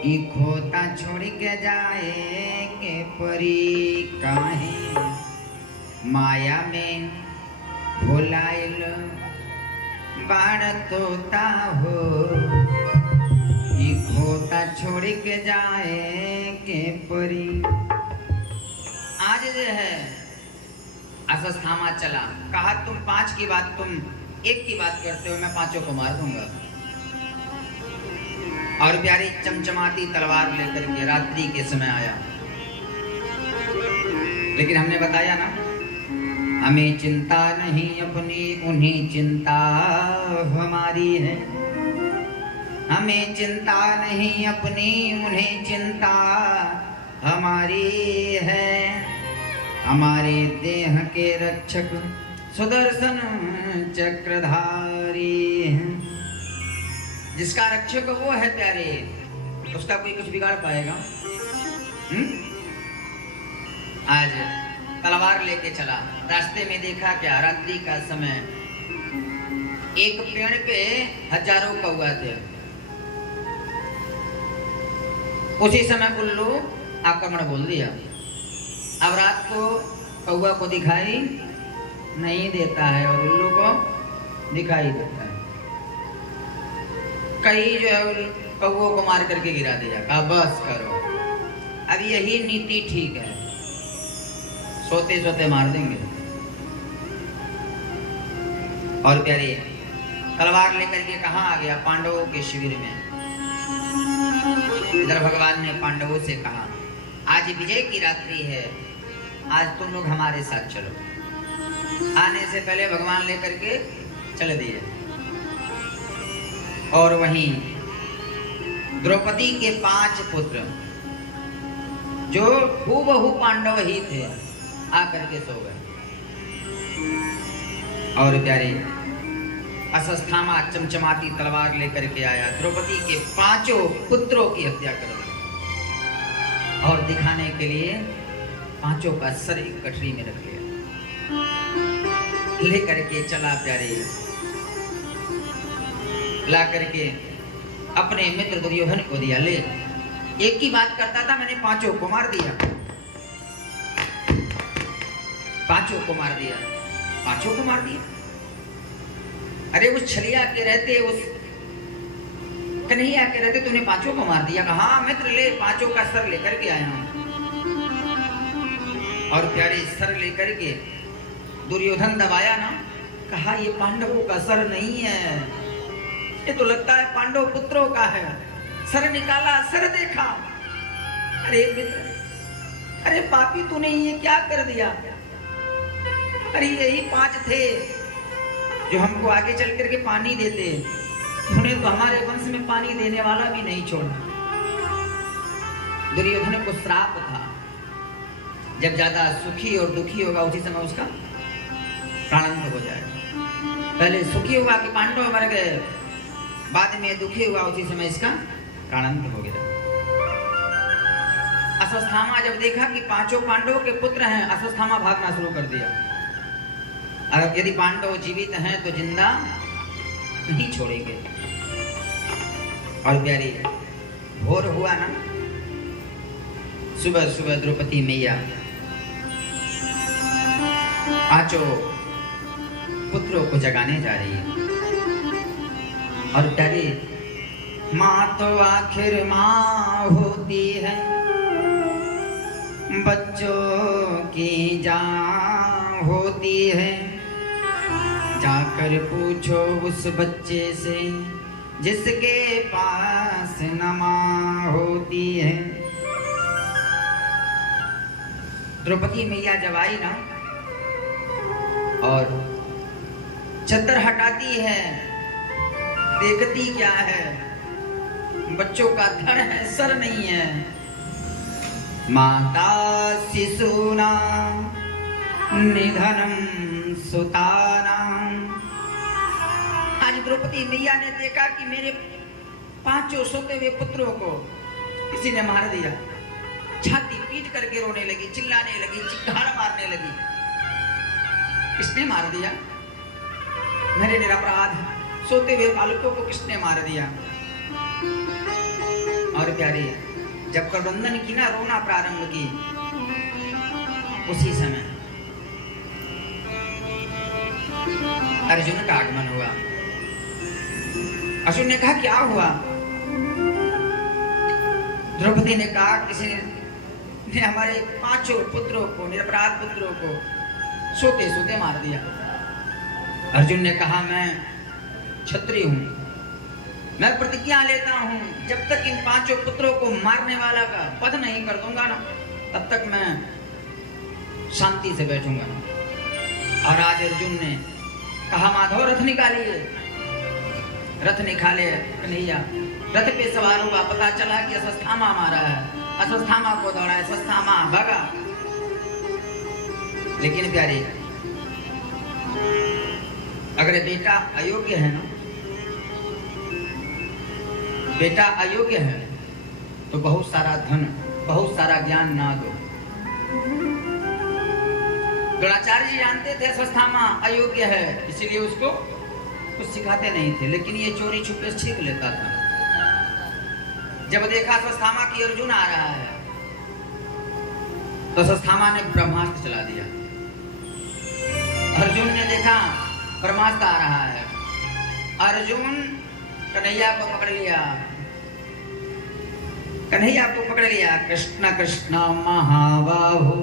ई खोता छोड़ के जाए के परी काहे माया में भुलाइल बाड़ तोता हो। ई खोता छोड़ के जाए के परी। आज जो है अश्वत्थामा चला, कहा तुम 5 की बात तुम 1 की बात करते हो, मैं 5 को मार दूंगा। और प्यारी चमचमाती तलवार लेकर के रात्रि के समय आया। लेकिन हमने बताया ना, हमें चिंता नहीं अपनी, उन्हें चिंता हमारी है। हमें चिंता नहीं अपनी, उन्हें चिंता हमारी है। हमारे देह के रक्षक सुदर्शन चक्रधारी हैं। जिसका रक्षक वो है प्यारे, उसका कोई कुछ बिगाड़ पाएगा? आज तलवार लेके चला, रास्ते में देखा क्या, रात्रि का समय, एक पेड़ पे हजारों कौवा थे। उसी समय उल्लू आक्रमण बोल दिया। अब रात को कौवा को दिखाई नहीं देता है और उल्लू को दिखाई देता है। कई जो है कौवों को मार करके गिरा दिया, कहा बस करो, अब यही नीति ठीक है, सोते सोते मार देंगे। और प्यारे तलवार लेकर के कहाँ आ गया? पांडवों के शिविर में। इधर भगवान ने पांडवों से कहा, आज विजय की रात्रि है, आज तुम लोग हमारे साथ चलो। आने से पहले भगवान लेकर के चले दिए। और वहीं द्रौपदी के 5 पुत्र जो हूबहू पांडव ही थे आकर के सो गए। और प्यारे अश्वत्थामा चमचमाती तलवार लेकर के आया, द्रौपदी के 5 पुत्रों की हत्या कर दी। और दिखाने के लिए 5 का सर एक गठरी में रख लिया, लेकर के चला प्यारे, ला करके अपने मित्र दुर्योधन को दिया। ले, एक ही बात करता था, मैंने 5 को मार दिया, 5 को मार दिया, 5 को मार दिया। अरे उस छलिया के रहते, उस कन्हैया के रहते तूने 5 को मार दिया। कहा हाँ मित्र, ले 5 का सर लेकर के आया हूं। और प्यारे सर लेकर के दुर्योधन दबाया ना, कहा ये पांडवों का सर नहीं है, ये तो लगता है पांडव पुत्रों का है। सर निकाला, सर देखा, अरे मित्र, अरे पापी तूने ये क्या कर दिया? अरे यही 5 थे जो हमको आगे चल करके पानी देते, तूने तो हमारे वंश में पानी देने वाला भी नहीं छोड़ा। दुर्योधन को श्राप था, जब ज्यादा सुखी और दुखी होगा उसी समय उसका प्राणांत हो जाएगा। पहले सुखी हुआ कि पांडव मर गए, बाद में दुखी हुआ उसी समय इसका प्राणांत हो गया। अश्वत्थामा जब देखा कि 5 पांडवों के पुत्र हैं, अश्वत्थामा भागना शुरू कर दिया। अगर यदि पांडव जीवित हैं तो जिंदा नहीं छोड़ेंगे। और प्यारी भोर हुआ ना, सुबह सुबह द्रौपदी मैया 5 पुत्रों को जगाने जा रही है। और प्यारी माँ तो आखिर माँ होती है, बच्चों की जान होती है। जाकर पूछो उस बच्चे से जिसके पास न माँ होती है। द्रौपदी मैया जब आई ना और चद्दर हटाती है, देखती क्या है? बच्चों का धड़ है, सर नहीं है। माता शिशूना निधनम सुताना। आज द्रौपदी मैया ने देखा कि मेरे 5 सोते हुए पुत्रों को किसी ने मार दिया। छाती पीट करके रोने लगी, चिल्लाने लगी, चिल्लाड़ मारने लगी। किसने मार दिया? मेरे निरपराध सोते हुए बालकों को किसने मार दिया? और और प्यारे जब क्रंदन की ना रोना प्रारंभ की, उसी समय अर्जुन का आगमन हुआ। अर्जुन ने कहा क्या हुआ? द्रौपदी ने कहा किसी ने हमारे 5 पुत्रों को, निरपराध पुत्रों को सोते सोते मार दिया। अर्जुन ने कहा मैं क्षत्रिय हूं, मैं प्रतिज्ञा लेता हूं जब तक इन 5 पुत्रों को मारने वाला का पद नहीं कर दूंगा ना, तब तक मैं शांति से बैठूंगा ना। और आज अर्जुन ने कहा माधव रथ निकालिए। रथ निकाले कन्हैया, रथ पे सवार हुआ। पता चला कि अश्वत्थामा मारा है, अश्वत्थामा को दौड़ा, अश्वत्थामा भगा। लेकिन प्यारे अगर बेटा अयोग्य है ना, बेटा अयोग्य है तो बहुत सारा धन, बहुत सारा ज्ञान ना दो। द्रोणाचार्य जी जानते थे अश्वत्थामा अयोग्य है, इसीलिए उसको कुछ सिखाते नहीं थे, लेकिन ये चोरी छुपे सीख लेता था। जब देखा अश्वत्थामा की अर्जुन आ रहा है तो अश्वत्थामा ने ब्रह्मास्त्र चला दिया। अर्जुन ने देखा ब्रह्मास्त्र आ रहा है, अर्जुन कन्हैया को पकड़ लिया, कन्हैया को पकड़ लिया। कृष्ण कृष्ण महाबाहु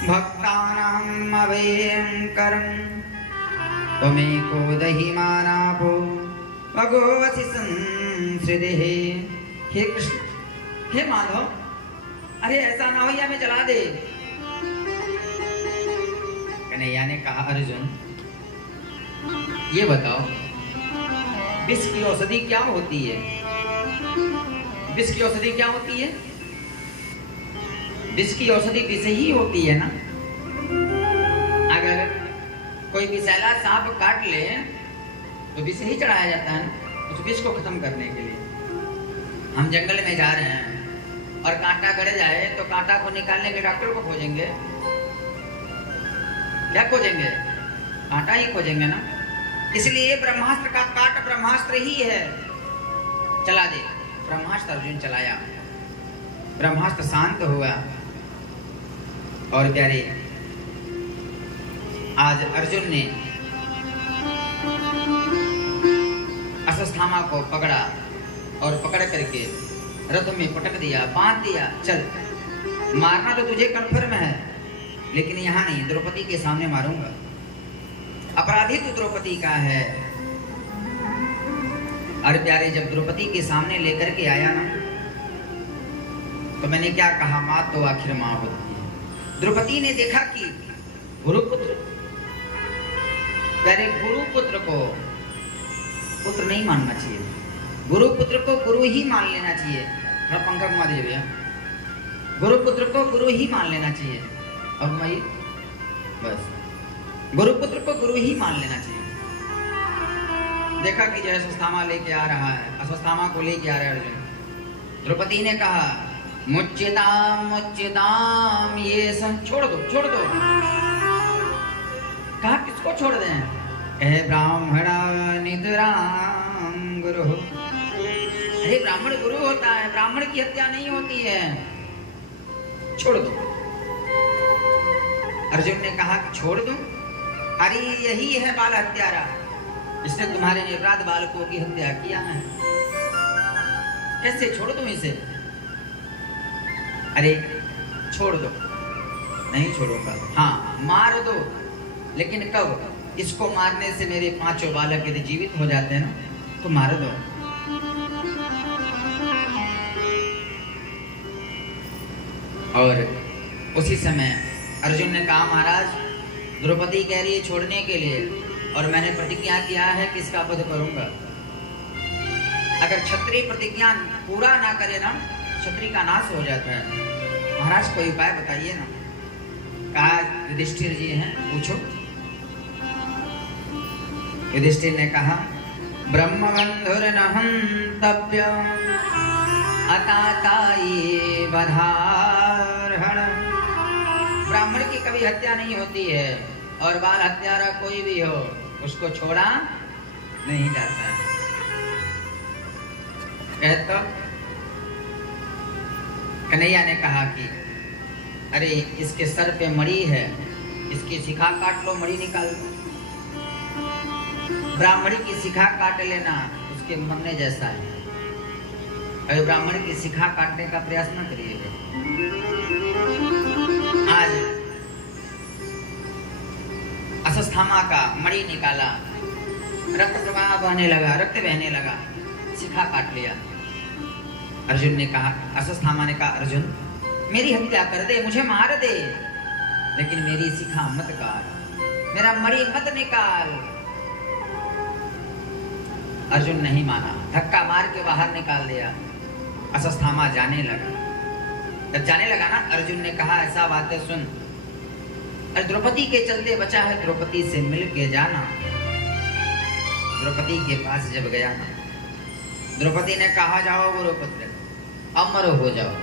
भक्तानां अभयंकरं त्वमेको दहि मानापो भगवति संसृतिः। हे कृष्ण, हे माधव, अरे ऐसा ना हो या मैं जला दे। कन्हैया ने कहा अर्जुन ये बताओ विष की औषधि क्या होती है? विष की औषधि क्या होती है? विष की औषधि विष ही होती है ना। अगर कोई विषैला सांप काट ले तो विष ही चढ़ाया जाता है ना, उस विष को खत्म करने के लिए। हम जंगल में जा रहे हैं और कांटा गड़ जाए तो कांटा को निकालने के डॉक्टर को खोजेंगे, क्या खोजेंगे? कांटा ही खोजेंगे ना। इसलिए ब्रह्मास्त्र का काट ब्रह्मास्त्र ही है, चला दे। ब्रह्मास्त्र अर्जुन चलाया, ब्रह्मास्त्र शांत हुआ। और प्यारे आज अर्जुन ने अश्वत्थामा को पकड़ा और पकड़ करके रथ में पटक दिया, बांध दिया। चल, मारना तो तुझे कन्फर्म है, लेकिन यहाँ नहीं, द्रौपदी के सामने मारूंगा। अपराधी तो द्रौपदी का है। और प्यारे जब द्रौपदी के सामने लेकर के आया ना, तो मैंने क्या कहा, माँ तो आखिर माँ होती है। द्रौपदी ने देखा कि गुरुपुत्र, प्यारे गुरुपुत्र को पुत्र नहीं मानना चाहिए, गुरुपुत्र को गुरु ही मान लेना चाहिए। थोड़ा पंखा घुमा दीजिए भैया। गुरुपुत्र को गुरु ही मान लेना चाहिए। और घुमाइए, बस। गुरुपुत्र को गुरु ही मान लेना चाहिए। देखा कि जो अश्वत्थामा लेके आ रहा है, अश्वत्थामा को लेके आ रहा है अर्जुन। द्रौपदी ने कहा मुच्यताम मुच्यताम, ये सब छोड़ दो, छोड़ दो। कहा किसको छोड़ दें? कहे ब्राह्मणा नितराम गुरु। अरे ब्राह्मण गुरु होता है, ब्राह्मण की हत्या नहीं होती है, छोड़ दो। अर्जुन ने कहा कि छोड़ दूं? अरे यही है बाल हत्यारा, इसने तुम्हारे निरपराध बालकों की हत्या किया है, कैसे छोड़ दूं इसे? अरे छोड़ दो। नहीं छोड़ूंगा। हाँ मार दो, लेकिन कब? इसको मारने से मेरे 5 बालक यदि जीवित हो जाते हैं ना, तो मार दो। और उसी समय अर्जुन ने कहा महाराज द्रौपदी कह रही है छोड़ने के लिए, और मैंने प्रतिज्ञा किया है कि इसका वध करूंगा। अगर क्षत्रिय प्रतिज्ञा पूरा ना करे ना, क्षत्रिय का नाश हो जाता है। महाराज कोई उपाय बताइए ना। कहा युधिष्ठिर जी हैं, पूछो। युधिष्ठिर ने कहा ब्रह्मबंधुर्नहं तप्य अताताये वधार्हण। ब्राह्मण की कभी हत्या नहीं होती है, और बाल हत्यारा कोई भी हो उसको छोड़ा नहीं जाता है। कहता कन्हैया ने कहा कि अरे इसके सर पे मणि है, इसकी शिखा काट लो, मणि निकाल लो। ब्राह्मणी की शिखा काट लेना उसके मरने जैसा है। अरे ब्राह्मण की शिखा काटने का प्रयास न करिएगा। आज अश्वत्थामा का मणि निकाला, रक्त प्रवाह बहने लगा, रक्त बहने लगा, शिखा काट लिया। अर्जुन ने कहा, अश्वत्थामा ने कहा, अर्जुन मेरी हत्या कर दे, मुझे मार दे, लेकिन मेरी शिखा मत काट, मेरा मणि मत निकाल। अर्जुन नहीं माना, धक्का मार के बाहर निकाल दिया। अश्वत्थामा जाने लगा। जब जाने लगा ना, अर्जुन ने कहा, ऐसा बात है सुन, अरे द्रौपदी के चलते बचा है, द्रौपदी से मिल के जाना। द्रौपदी के पास जब गया ना, द्रौपदी ने कहा, जाओ गुरुपुत्र, अमर हो जाओ।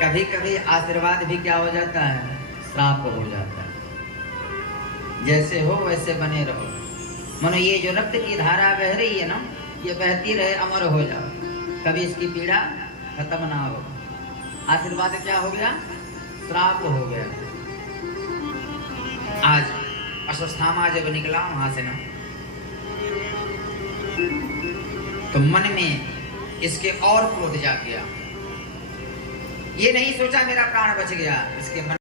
कभी कभी आशीर्वाद भी क्या हो जाता है, श्राप हो जाता है। जैसे हो वैसे बने रहो। मानो ये जो रक्त की धारा बह रही है ना, ये बहती रहे, अमर हो जाओ, कभी इसकी पीड़ा खत्म ना हो। आशीर्वाद क्या हो गया, श्राप हो गया। आज अश्वत्थामा जब निकला वहां से ना, तो मन में इसके और क्रोध जाग गया। ये नहीं सोचा मेरा प्राण बच गया, इसके मन